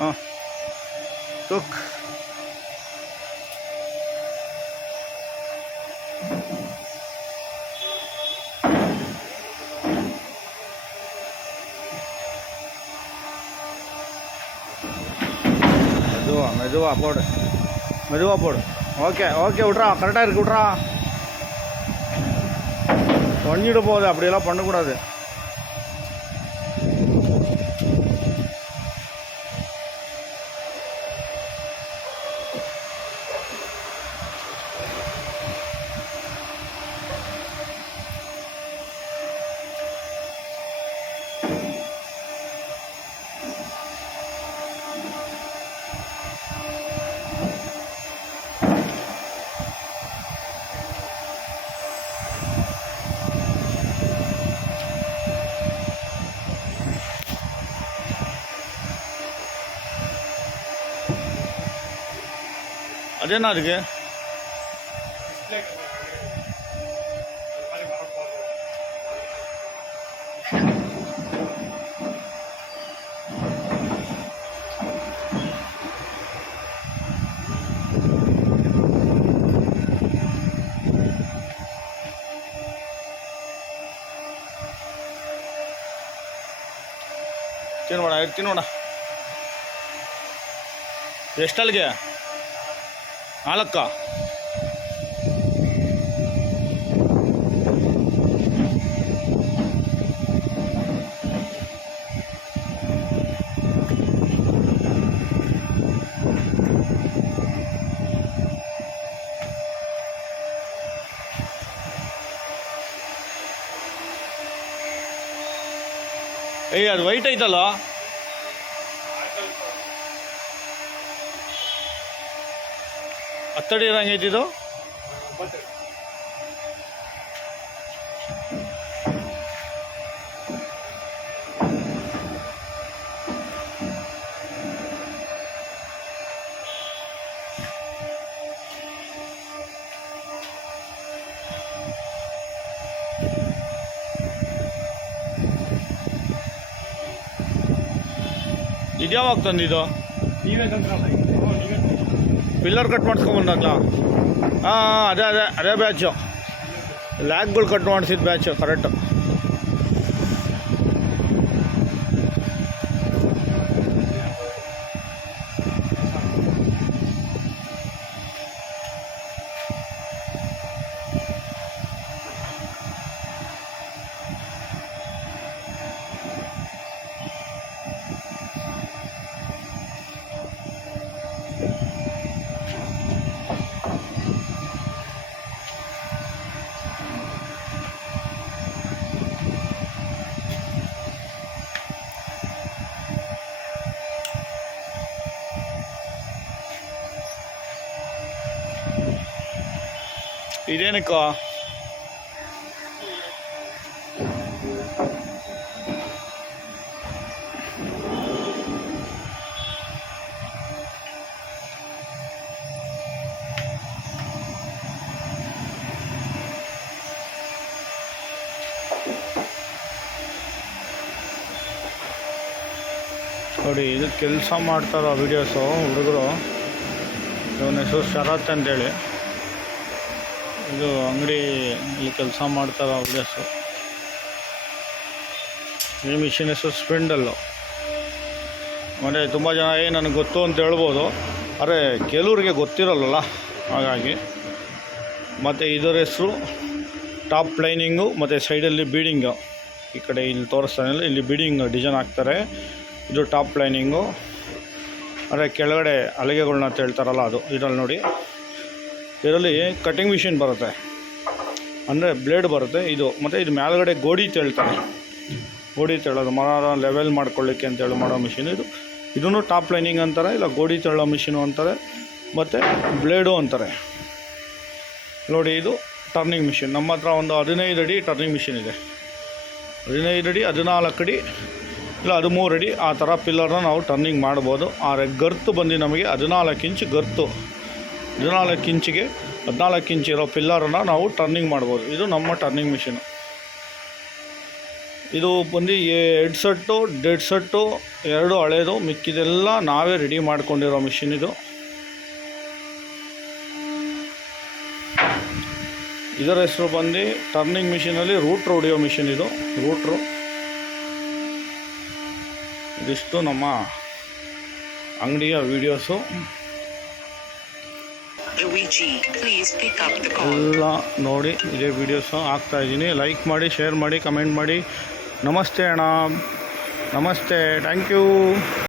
ಹಾಂ ತುಕ್ மெதுவா போடு, மெதுவாக போடு. ஓகே ஓகே, விட்றா, கரெக்டாக இருக்கு, விட்றா. பண்ணிட போகுது, அப்படியெல்லாம் பண்ணக்கூடாது. ಅದೇನಾ ಅದಕ್ಕೆ ತಿನ್ನೋಣ. ಎಷ್ಟಲ್ಲಿಗೆ? 4. ಏಯ್, ಅದು ವೈಟ್ ಐತಲ್ಲ. ಹತ್ತಡಿ ಇರಂಗೆ ಐತಿದು. ಇದ್ಯಾವಾಗ ತಂದಿದ್ದು? ಪಿಲ್ಲರ್ ಕಟ್ ಮಾಡಿಸ್ಕೊಂಬಂದಾಗಲ? ಹಾಂ, ಅದೇ ಬ್ಯಾಚು. ಲ್ಯಾಗ್ಗಳು ಕಟ್ ಮಾಡಿಸಿದ ಬ್ಯಾಚು, ಕರೆಕ್ಟು. ಇದೇನಕ್ಕೋ? ನೋಡಿ, ಇದು ಕೆಲಸ ಮಾಡ್ತಾರೋ ವೀಡಿಯೋಸು ಹುಡುಗರು. ಇವನ ಹೆಸರು ಶರತ್ ಅಂತೇಳಿ. ಇದು ಅಂಗಡಿ ಇಲ್ಲಿ ಕೆಲಸ ಮಾಡ್ತಾರೋ ವೀಡಿಯೋಸು. ಈ ಮಿಷಿನ್ ಹೆಸರು ಸ್ಪಿಂಡಲ್ಲು. ಅಂದರೆ ತುಂಬ ಜನ ನನಗೆ ಗೊತ್ತು ಅಂತ ಹೇಳ್ಬೋದು, ಆದರೆ ಕೆಲವ್ರಿಗೆ ಗೊತ್ತಿರಲ್ಲ, ಹಾಗಾಗಿ. ಮತ್ತು ಇದರ ಹೆಸರು ಟಾಪ್ ಲೈನಿಂಗು ಮತ್ತು ಸೈಡಲ್ಲಿ ಬೀಡಿಂಗು. ಈ ಕಡೆ ಇಲ್ಲಿ ತೋರಿಸ್ತಾನೆ, ಇಲ್ಲಿ ಬೀಡಿಂಗ್ ಡಿಸೈನ್ ಹಾಕ್ತಾರೆ. ಇದು ಟಾಪ್ ಲೈನಿಂಗು, ಅಂದರೆ ಕೆಳಗಡೆ ಹಲಗೆಗಳ್ನ ಅಂತ ಹೇಳ್ತಾರಲ್ಲ ಅದು. ಇದರಲ್ಲಿ ನೋಡಿ, ಇದರಲ್ಲಿ ಕಟಿಂಗ್ ಮಿಷಿನ್ ಬರುತ್ತೆ, ಅಂದರೆ ಬ್ಲೇಡ್ ಬರುತ್ತೆ ಇದು. ಮತ್ತು ಇದು ಮೇಲ್ಗಡೆ ಗೋಡಿ ತೇಳ್ತಾರೆ, ಗೋಡಿ ತೇಳೋದು, ಮರ ಲೆವೆಲ್ ಮಾಡ್ಕೊಳ್ಳಿಕ್ಕೆ ಅಂತೇಳಿ ಮಾಡೋ ಮಿಷಿನ್ ಇದು. ಇದೂ ಟಾಪ್ ಲೈನಿಂಗ್ ಅಂತಾರೆ, ಇಲ್ಲ ಗೋಡಿ ತೇಳೋ ಮಿಷಿನು ಅಂತಾರೆ, ಮತ್ತು ಬ್ಲೇಡು ಅಂತಾರೆ. ನೋಡಿ, ಇದು ಟರ್ನಿಂಗ್ ಮಿಷಿನ್. ನಮ್ಮ ಹತ್ರ ಒಂದು 15 ಅಡಿ ಟರ್ನಿಂಗ್ ಮಿಷಿನ್ ಇದೆ. 15 ಅಡಿ, 14 ಅಡಿ, ಇಲ್ಲ 13 ಅಡಿ, ಆ ಥರ ಪಿಲ್ಲರ್ನ ನಾವು ಟರ್ನಿಂಗ್ ಮಾಡ್ಬೋದು. ಆದರೆ ಗರ್ತು ಬಂದು ನಮಗೆ 14 ಇಂಚ್ ಗರ್ತು, 14 ಇಂಚಿಗೆ 14 ಇಂಚ್ ಇರೋ ಪಿಲ್ಲರನ್ನು ನಾವು ಟರ್ನಿಂಗ್ ಮಾಡ್ಬೋದು. ಇದು ನಮ್ಮ ಟರ್ನಿಂಗ್ ಮಿಷಿನು. ಇದು ಬಂದು ಹೆಡ್ ಸೆಟ್ಟು ಡೆಡ್ ಸೆಟ್ಟು ಎರಡು ಹಳೇದು, ಮಿಕ್ಕಿದೆಲ್ಲ ನಾವೇ ರೆಡಿ ಮಾಡ್ಕೊಂಡಿರೋ ಮಿಷಿನ್ ಇದು. ಇದರ ಹೆಸರು ಬಂದು ಟರ್ನಿಂಗ್ ಮಿಷಿನಲ್ಲಿ ರೂಟ್ರ್ ಹೊಡೆಯೋ ಮಿಷಿನ್ ಇದು. ರೂಟ್ರು ಇದಿಷ್ಟು ನಮ್ಮ ಅಂಗಡಿಯ ವೀಡಿಯೋಸು ಎಲ್ಲ ನೋಡಿ. ಇದೇ ವೀಡಿಯೋಸು ಹಾಕ್ತಾಯಿದ್ದೀನಿ. ಲೈಕ್ ಮಾಡಿ, ಶೇರ್ ಮಾಡಿ, ಕಮೆಂಟ್ ಮಾಡಿ. ನಮಸ್ತೆ ಅಣ್ಣ, ನಮಸ್ತೆ, ಥ್ಯಾಂಕ್ ಯು.